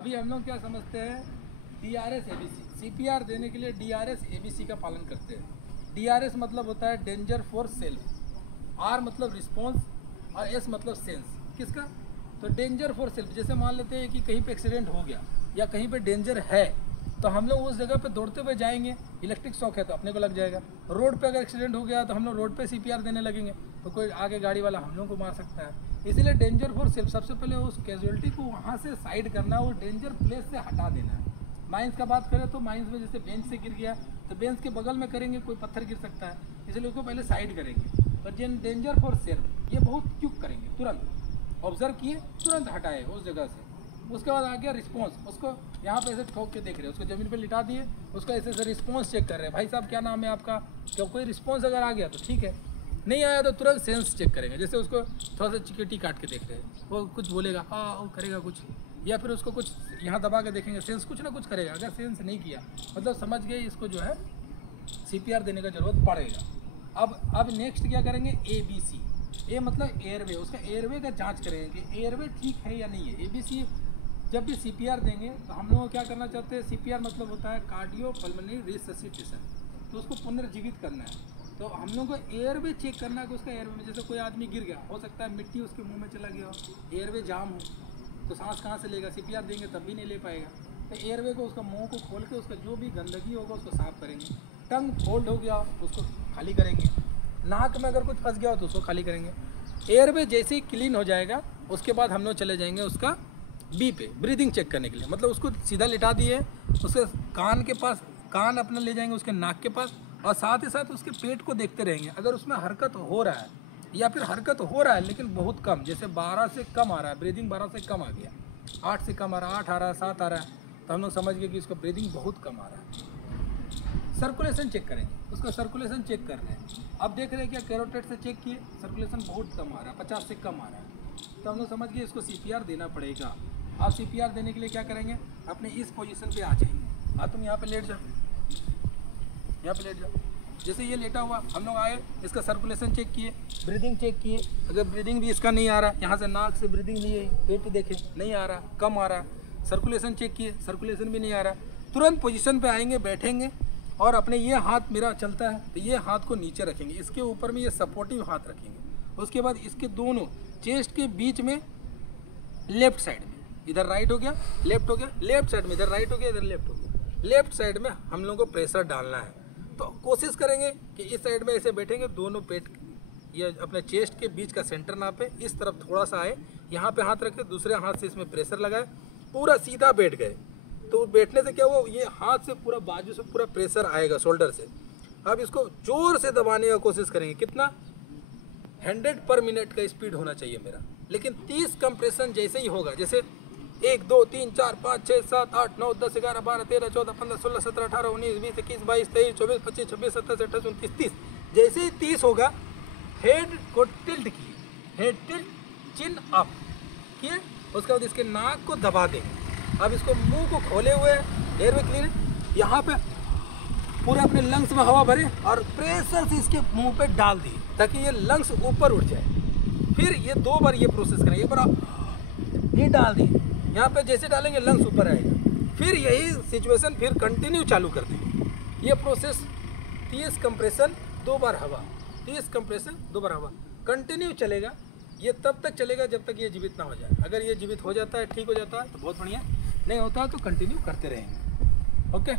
अभी हम लोग क्या समझते हैं, DRS ABC। CPR देने के लिए DRS ABC का पालन करते हैं। DRS मतलब होता है डेंजर फॉर सेल्फ, R मतलब रिस्पॉन्स और S मतलब सेंस। किसका? तो डेंजर फॉर सेल्फ। जैसे मान लेते हैं कि कहीं पे एक्सीडेंट हो गया या कहीं पे डेंजर है, तो हम लोग उस जगह पे दौड़ते हुए जाएंगे। इलेक्ट्रिक शॉक है तो अपने को लग जाएगा। रोड पे अगर एक्सीडेंट हो गया तो हम लोग रोड पे CPR देने लगेंगे, तो कोई आगे गाड़ी वाला हम लोग को मार सकता है। इसीलिए डेंजर फॉर सेल्फ, सबसे पहले उस कैजुअलिटी को वहाँ से साइड करना, वो डेंजर प्लेस से हटा देना है। माइंस का बात करें तो माइंस में जैसे बेंच से गिर गया तो बेंच के बगल में करेंगे, कोई पत्थर गिर सकता है, इसलिए उसको पहले साइड करेंगे। पर डेंजर फॉर सेल्फ ये बहुत क्विक करेंगे, तुरंत ऑब्जर्व किए, तुरंत हटाए उस जगह से। उसके बाद आ गया रिस्पॉन्स। उसको यहाँ पे ऐसे ठोक के देख रहे हैं, उसको ज़मीन पे लिटा दिए, उसका ऐसे ऐसे रिस्पॉन्स चेक कर रहे हैं। भाई साहब क्या नाम है आपका? क्या कोई रिस्पॉन्स अगर आ गया तो ठीक है, नहीं आया तो तुरंत सेंस चेक करेंगे। जैसे उसको थोड़ा सा चिकेटी काट के देख रहे हैं, वो कुछ बोलेगा, हाँ वो करेगा कुछ, या फिर उसको कुछ यहाँ दबा के देखेंगे, सेंस कुछ ना कुछ करेगा। अगर सेंस नहीं किया मतलब समझ गए इसको जो है CPR देने का ज़रूरत पड़ेगा। अब नेक्स्ट क्या करेंगे? ABC। ए मतलब एयरवे, उसका एयरवे का जांच करेंगे कि एयरवे ठीक है या नहीं है। ABC जब भी CPR देंगे तो हम लोग क्या करना चाहते हैं, CPR मतलब होता है कार्डियो पल्मोनरी रिससिटेशन, तो उसको पुनर्जीवित करना है। तो हम लोग को एयरवे चेक करना है कि उसका एयरवे में, जैसे कोई आदमी गिर गया, हो सकता है मिट्टी उसके मुंह में चला गया हो, एयरवे जाम हो, तो सांस कहाँ से लेगा? CPR देंगे तब भी नहीं ले पाएगा। तो एयरवे को, उसका मुंह को खोल के उसका जो भी गंदगी होगा उसको साफ करेंगे। टंग फोल्ड हो गया उसको खाली करेंगे। नाक में अगर कुछ फंस गया हो तो उसको खाली करेंगे। एयरवे जैसे ही क्लीन हो जाएगा उसके बाद हम लोग चले जाएंगे उसका B पे, ब्रीदिंग चेक करने के लिए। मतलब उसको सीधा लिटा दिए, उसके कान के पास, कान अपना ले जाएंगे उसके नाक के पास, और साथ ही साथ उसके पेट को देखते रहेंगे। अगर उसमें हरकत हो रहा है या फिर हरकत हो रहा है लेकिन बहुत कम, जैसे 12 से कम आ रहा है, ब्रीदिंग 12 से कम आ गया, 8 से कम आ रहा है, 8 आ रहा है, 7 आ रहा है, तो हम लोग समझ गए कि उसका ब्रीदिंग बहुत कम आ रहा है। सर्कुलेशन चेक करेंगे, उसका सर्कुलेशन चेक कर रहे हैं। अब देख रहे हैं क्या, कैरोटेड से चेक किए, सर्कुलेशन बहुत कम आ रहा है, 50 से कम आ रहा है, तो हम लोग समझ गए इसको CPR देना पड़ेगा। आप CPR देने के लिए क्या करेंगे, अपने इस पोजीशन पे आ जाएंगे। हाँ तुम यहाँ पे लेट जाओ, यहाँ पे लेट जाओ। जैसे ये लेटा हुआ, हम लोग आए, इसका सर्कुलेशन चेक किए, ब्रीदिंग चेक किए। अगर ब्रीदिंग भी इसका नहीं आ रहा, यहाँ से नाक से ब्रीदिंग नहीं है, पेट पे देखे नहीं आ रहा, कम आ रहा, सर्कुलेशन चेक किए, सर्कुलेशन भी नहीं आ रहा, तुरंत पोजीशन पे आएंगे, बैठेंगे और अपने ये हाथ मेरा चलता है तो ये हाथ को नीचे रखेंगे, इसके ऊपर में ये सपोर्टिव हाथ रखेंगे। उसके बाद इसके दोनों चेस्ट के बीच में लेफ्ट साइड में, इधर राइट हो गया, लेफ्ट हो गया, लेफ्ट साइड में इधर राइट हो गया, इधर लेफ्ट हो गया, लेफ्ट साइड में हम लोग को प्रेशर डालना है। तो कोशिश करेंगे कि इस साइड में ऐसे बैठेंगे, दोनों पेट ये अपने चेस्ट के बीच का सेंटर नापे, इस तरफ थोड़ा सा आए, यहाँ पे हाथ रखे, दूसरे हाथ से इसमें प्रेशर लगाए, पूरा सीधा बैठ गए। तो बैठने से क्या हुआ, ये हाथ से पूरा बाजू से पूरा प्रेशर आएगा शोल्डर से। अब इसको जोर से दबाने का कोशिश करेंगे। कितना? 100 पर मिनट का स्पीड होना चाहिए मेरा, लेकिन 30 कंप्रेशन जैसे ही होगा, जैसे 1 2 3 4 5 6 7 8 9 10 11 12 13 14 15 16 17 18 19 20 21 22 23 24 25 26 27 28 29 30, जैसे ही 30 होगा हेड को टिल्ट किए, हेड टिल्ट, चिन अप किए, उसके बाद इसके नाक को दबा देंगे। अब इसको मुंह को खोले हुए, एयरवे क्लीन, यहाँ पे पूरे अपने लंग्स में हवा भरे और प्रेशर से इसके मुंह पे डाल दिए ताकि ये लंग्स ऊपर उठ जाए। फिर ये 2 बार ये प्रोसेस करेंगे। एक बार ये डाल दिए, यहाँ पे जैसे डालेंगे लंग्स ऊपर आएगा, फिर यही सिचुएशन फिर कंटिन्यू चालू कर देंगे। ये प्रोसेस 30 कंप्रेशन 2 बार हवा, 30 कंप्रेशन 2 बार हवा कंटिन्यू चलेगा। ये तब तक चलेगा जब तक ये जीवित ना हो जाए। अगर ये जीवित हो जाता है, ठीक हो जाता है तो बहुत बढ़िया, नहीं होता है तो कंटिन्यू करते रहेंगे। ओके।